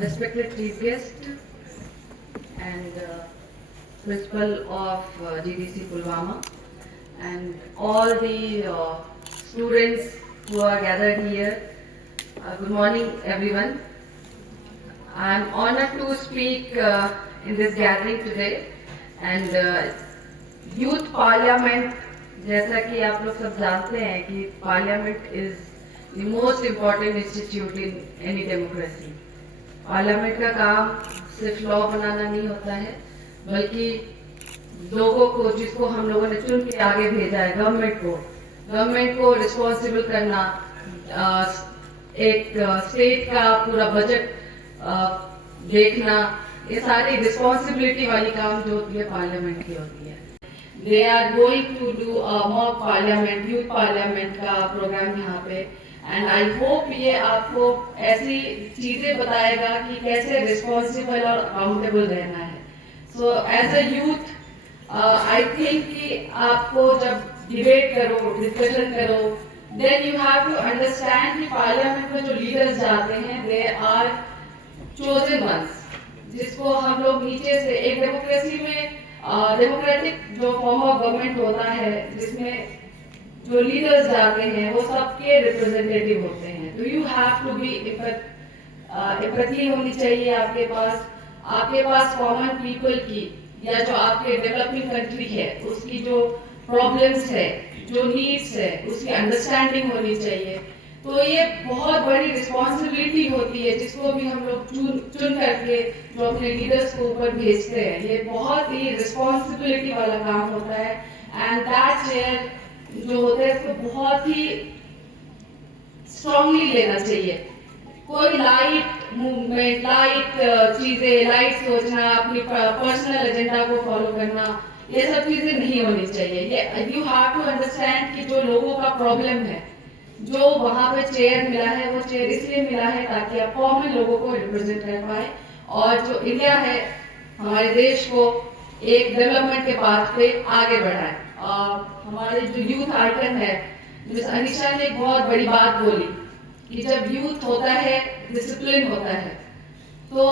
respected chief guest and principal of GDC Pulwama and all the students who are gathered here. Good morning everyone. I am honored to speak in this gathering today and youth parliament, जैसा कि आप लोग सब जानते हैं कि parliament is the most important institute in any democracy. Parliament का काम सिर्फ लॉ बनाना नहीं होता है, बल्कि लोगों को, जिसको हम लोगों ने चुन के आगे भेजा है, गवर्नमेंट को रिस्पॉन्सिबल करना, एक स्टेट का पूरा बजट देखना, ये सारी रिस्पॉन्सिबिलिटी वाली काम जो होती है पार्लियामेंट की होती है. They are going to do mock parliament, youth parliament का प्रोग्राम यहाँ पे, एंड आई होप ये आपको ऐसी चीजें बताएगा कि कैसे रिस्पॉन्सिबल और अकाउंटेबल रहना है. So as a youth I think कि आपको जब डिबेट करो, डिस्कशन करो, then you have to understand कि पार्लियामेंट में जो लीडर्स जाते हैं दे आर चोजन वंस, जिसको हम लोग नीचे से, एक डेमोक्रेसी में डेमोक्रेटिक जो फॉर्म ऑफ गवर्नमेंट होता है जिसमें जो लीडर्स जाते हैं वो सबके रिप्रेजेंटेटिव होते हैं. तो you have to be empathy होनी चाहिए आपके पास कॉमन पीपल की, या जो आपके डेवलपिंग कंट्री है उसकी जो प्रॉब्लम्स है, जो नीड्स है, उसकी अंडरस्टैंडिंग होनी चाहिए. तो ये बहुत बड़ी रिस्पॉन्सिबिलिटी होती है जिसको भी हम लोग चुन करके जो अपने लीडर्स को ऊपर भेजते हैं. ये बहुत ही रिस्पॉन्सिबिलिटी वाला काम होता है एंड दैट चेयर जो होता है उसको बहुत ही स्ट्रांगली लेना चाहिए. कोई लाइट मूवमेंट, लाइट चीजें, लाइट सोचना, अपनी पर्सनल एजेंडा को फॉलो करना, ये सब चीजें नहीं होनी चाहिए. ये यू हैव टू अंडरस्टैंड कि जो लोगों का प्रॉब्लम है, जो वहां पे चेयर मिला है, वो चेयर इसलिए मिला है ताकि आप कॉमन लोगों को रिप्रेजेंट कर पाए और जो इंडिया है हमारे देश को एक डेवलपमेंट के पाथ पे आगे बढ़ाए. हमारे जो यूथ आइकन है, मिस अनिशा ने एक बहुत बड़ी बात बोली कि जब यूथ होता है, डिसिप्लिन होता है, तो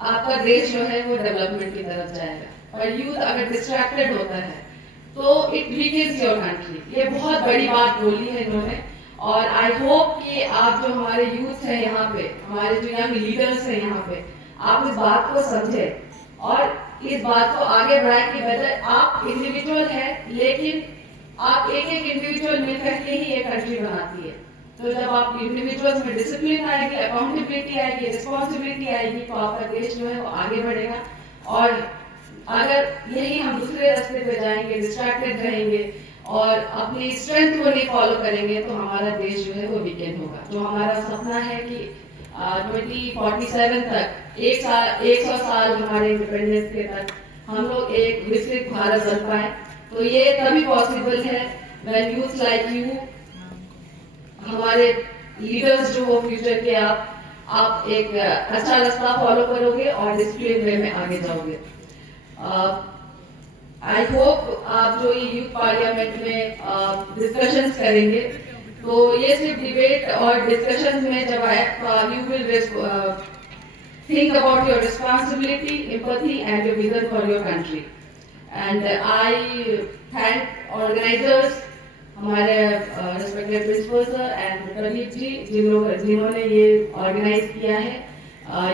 आपका देश जो है वो डेवलपमेंट की तरफ जाएगा. और यूथ अगर डिस्ट्रैक्टेड होता है तो इट वीकन्स योर कंट्री. ये बहुत बड़ी बात बोली है इन्होंने और आई होप कि आप जो हमारे यूथ है यहाँ पे, हमारे जो यंग लीडर्स है यहाँ पे, आप इस बात को समझे और इस बात को आगे बढ़ाए कि वेदर आप इंडिविजुअल है, लेकिन आप एक इंडिविजुअल मिलकर के ही ये कंट्री बनाती है. तो जब आप इंडिविजुअल्स में डिसिप्लिन आएगी, अकाउंटेबिलिटी आएगी, रिस्पॉन्सिबिलिटी आएगी, तो आपका देश जो है वो आगे बढ़ेगा. और अगर यही हम दूसरे रास्ते पे जाएंगे, डिस्ट्रैक्टेड रहेंगे और अपनी स्ट्रेंथ को नहीं फॉलो करेंगे, तो हमारा देश जो है वो वीकेंड होगा. जो हमारा सपना है कि 2047 तक 100 साल हमारे इंडिपेंडेंस के तक हम लोग एक विकसित भारत बन पाए, तो ये तभी पॉसिबल है व्हेन यूथ लाइक यू, हमारे लीडर्स जो हो फ्यूचर के, आप एक अच्छा रास्ता फॉलो करोगे और डिसिप्लिन वे में आगे जाओगे. आई होप आप जो ये यूथ पार्लियामेंट में डिस्कशंस करेंगे, तो ये सिर्फ डिबेट और डिस्कशंस में जब आए तो you will think about your responsibility, empathy and your vision for your country. And I thank organizers, हमारे respected principal sir and Pradeep ji, जिन्होंने ये ऑर्गेनाइज किया है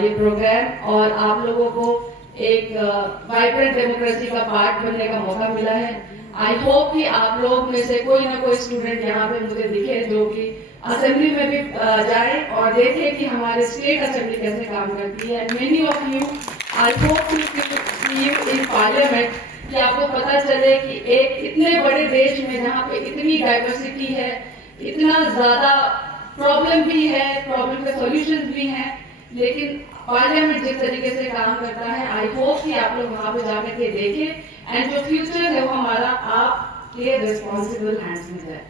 ये प्रोग्राम, और आप लोगों को एक वाइब्रेंट डेमोक्रेसी का पार्ट बनने का मौका मिला है. आई होप कि आप लोग में से कोई ना कोई स्टूडेंट यहाँ पे मुझे दिखे जो कि असेंबली में भी जाए और देखे कि हमारे स्टेट असेंबली कैसे काम करती है. Many of you, I hope to see you in parliament, कि आपको पता चले कि एक इतने बड़े देश में जहाँ पे इतनी डाइवर्सिटी है, इतना ज्यादा प्रॉब्लम भी है, प्रॉब्लम के सॉल्यूशंस भी हैं, लेकिन पार्लियामेंट जिस तरीके से काम करता है, आई होप कि आप लोग वहां पे जाकर के देखें एंड जो फ्यूचर है वो हमारा आपके रिस्पॉन्सिबल हैंड्स में जाए.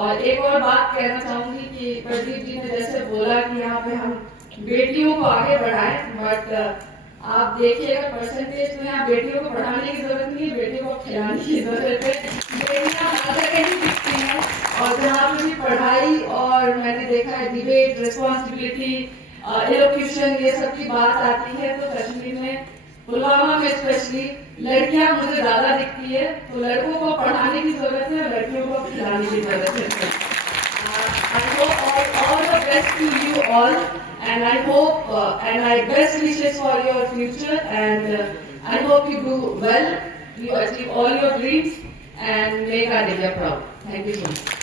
और एक और बात कहना चाहूंगी कि प्रदीप जी ने जैसे बोला कि यहाँ पे हम बेटियों को आगे बढ़ाएं, बट आप देखिएगा परसेंटेज में यहाँ बेटियों को पढ़ाने की जरूरत नहीं है, बेटियों को खिलाने की जरूरत है. बेटियां आगे कहीं दिखती हैं और जहाँ पे भी पढ़ाई और मैंने देखा है डिबेट, रिस्पॉन्सिबिलिटी, एलोक्यूशन ये सब की बात आती है तो कश्मीर में पुलवामा में स्पेशली लड़कियां मुझे ज्यादा दिखती है, तो लड़कों को पढ़ाने की जरूरत है और लड़कियों को खिलाने की जरूरत है। I hope all the best to you all, and I hope and I best wishes for your future, and I hope you do well, you achieve all your dreams, and make our India proud. Thank you so much.